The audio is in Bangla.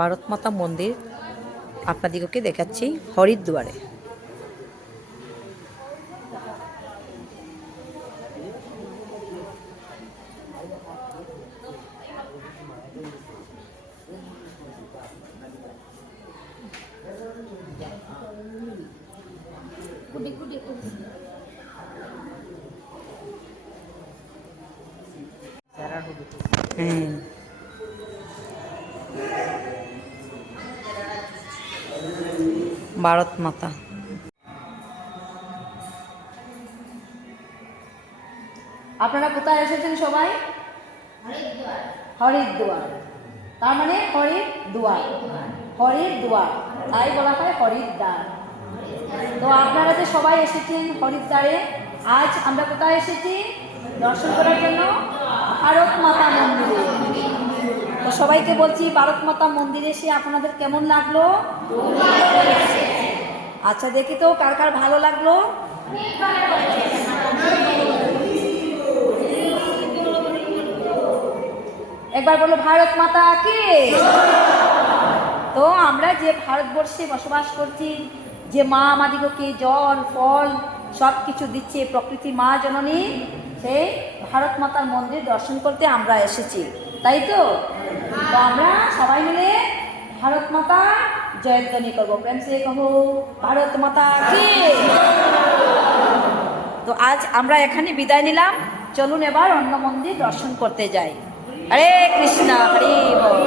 ভারত মাতা মন্দির আপনাদিগকে দেখাচ্ছি হরিদ্বারে। ভারত মাতা আপনারা কোথায় এসেছেন সবাই? হরিদ্বার। তার মানে হরিদ্বার, হরিদ্বার, তাই বলা হয় হরিদ্বার। তো আপনারা যে সবাই এসেছেন হরিদ্বারে, আজ আমরা কোথায় এসেছি দর্শন করার জন্য? ভারত মাতা মন্দিরে। তো সবাইকে বলছি, ভারত মাতা মন্দিরে এসে আপনাদের কেমন লাগলো? আচ্ছা, দেখি তো কার কার ভালো লাগলো। একবার বলো ভারত মাতা কি। তো আমরা যে ভারতবর্ষে বসবাস করছি, যে মা আমাদিগকে জল ফল সব কিছু দিচ্ছে, প্রকৃতি মা জননী, সেই ভারত মাতার মন্দির দর্শন করতে আমরা এসেছি, তাই তো? তো আমরা সবাই মিলে ভারত মাতা জয়ধ্বনি করবো, প্রেম সে কহো ভারত মাতা কি। তো আজ আমরা এখানে বিদায় নিলাম, চলুন এবার অন্য মন্দির দর্শন করতে যাই। হরে কৃষ্ণ, হরি বল।